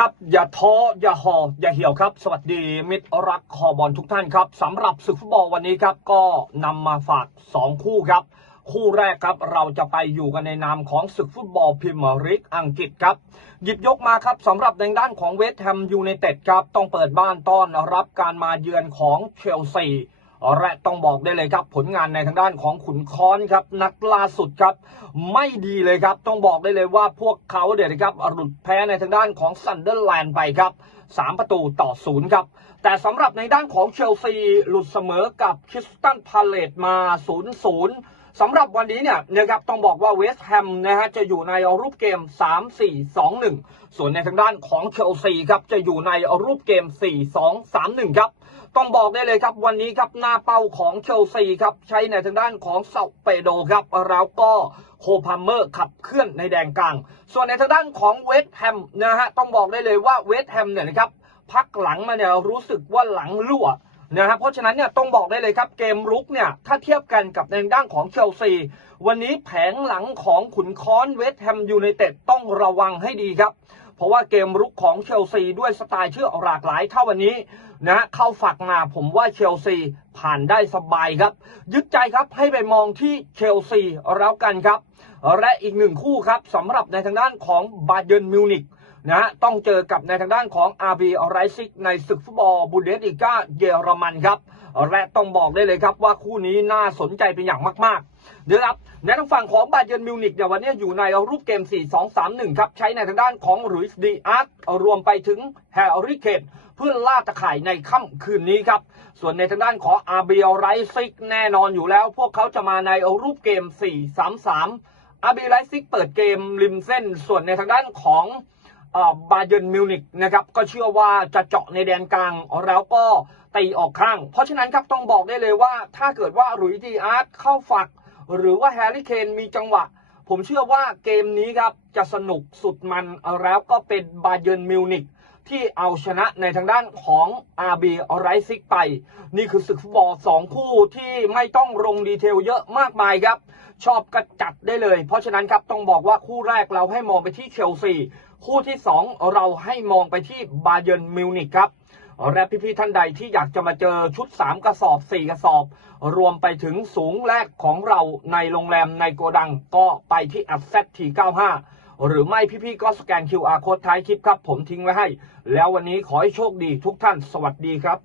ครับ อย่าท้ออย่าห่ออย่าเหี่ยวครับ สวัสดีมิตรรักคอบอลทุกท่านครับสำหรับศึกฟุตบอลวันนี้ครับ ก็นำมาฝาก 2 คู่ครับ คู่แรกครับเราจะไปอยู่กันในนามของศึกฟุตบอลพรีเมียร์ลีกอังกฤษครับ หยิบยกมาครับสำหรับในด้านของเวสต์แฮมยูไนเต็ดครับ ต้องเปิดบ้านต้อนรับการมาเยือนของเชลซี และต้องบอกได้เลยครับ ผลงานในทางด้านของขุนค้อนครับ นักล่าสุดครับ ไม่ดีเลยครับ ต้องบอกได้เลยว่าพวกเขาเดี๋ยวนะครับหลุดแพ้ในทางด้านของซันเดอร์แลนด์ไปครับ3ประตูต่อศูนย์ครับ แต่สำหรับในด้านของเชลซีหลุดเสมอกับคริสตันพาเลตมา0-0 สำหรับวันนี้เนี่ยนะครับต้องบอกว่าเวสต์แฮมนะฮะจะอยู่ในรูปเกม 3-4-2-1 ส่วนในทางด้านของเชลซีครับจะอยู่ในรูปเกม 4-2-3-1 ครับต้องบอกได้เลยครับวันนี้ครับหน้าเป้าของเชลซีครับใช้ในทางด้านของเซาเปโดครับแล้วก็โคพัมเมอร์ขับเคลื่อนในแดงกลาง ส่วนในทางด้านของเวสต์แฮมนะฮะต้องบอกได้เลยว่าเวสต์แฮมเนี่ยนะครับพักหลังมาเนี่ยรู้สึกว่าหลังรั่ว นะฮะเพราะฉะนั้นเนี่ยต้องบอกได้เลยครับเกมรุกเนี่ยถ้าเทียบกันกับในด้านของเชลซีวันนี้แผงหลังของขุนค้อนเวสต์แฮมยูไนเต็ดต้องระวังให้ดีครับ เพราะว่าเกมรุกของเชลซีด้วยสไตล์ชื่อหลากหลายเท่าวันนี้นะเข้าฝักมาผมว่าเชลซีผ่านได้สบายครับ ยึดใจครับให้ไปมองที่เชลซีแล้วกันครับ และอีกหนึ่งคู่ครับสำหรับในทางด้านของบาเยิร์นมิวนิก นะฮะต้องเจอกับในทางด้านของ RB ไรซิกในศึกฟุตบอลบูเดสลีกาเยอรมันครับ และต้องบอกได้เลยครับว่าคู่นี้น่าสนใจเป็นอย่างมากๆเดี๋ยวครับในทางฝั่งของบาเยิร์นมิวนิกเนี่ยวันนี้อยู่ในรูปเกม 4-2-3-1 ครับ ใช้ในทางด้านของรุยส์ดีอาร์ตรวมไปถึงแฮร์รี่เคนเพื่อล่าตะข่ายในค่ำคืนนี้ครับ ส่วนในทางด้านของ RB ไรซิกแน่นอนอยู่แล้ว พวกเขาจะมาในรูปเกม 4-3-3อาร์บีไลซิกเปิดเกมริมเส้น ส่วนในทางด้านของ บาเยิร์นมิวนิกนะครับก็เชื่อว่าจะเจาะในแดนกลางแล้วก็ตีออกข้าง เพราะฉะนั้นครับต้องบอกได้เลยว่า ถ้าเกิดว่ารุยดีอาร์ตเข้าฝัก หรือว่าแฮร์รี่เคนมีจังหวะ ผมเชื่อว่าเกมนี้ครับจะสนุกสุดมันแล้วก็เป็นบาเยิร์นมิวนิก ที่เอาชนะในทางด้านของ RB ไรซิกไป นี่คือศึกฟุตบอลสองคู่ที่ไม่ต้องลงดีเทลเยอะมากมายครับ ชอบกระจัดได้เลย เพราะฉะนั้นครับต้องบอกว่าคู่แรกเราให้มองไปที่เชลซี คู่ที่ 2 เราให้มองไปที่บาเยิร์นมิวนิกครับและพี่ๆท่านใดที่อยากจะมาเจอชุด 3 กระสอบ 4 กระสอบ รวมไปถึงสูงแรกของเราในโรงแรมในโกดังก็ไปที่อั z t 95 หรือไม่พี่ๆก็สแกน QR โค้ดท้ายคลิปครับ ผมทิ้งไว้ให้ แล้ววันนี้ขอให้โชคดีทุกท่านสวัสดีครับ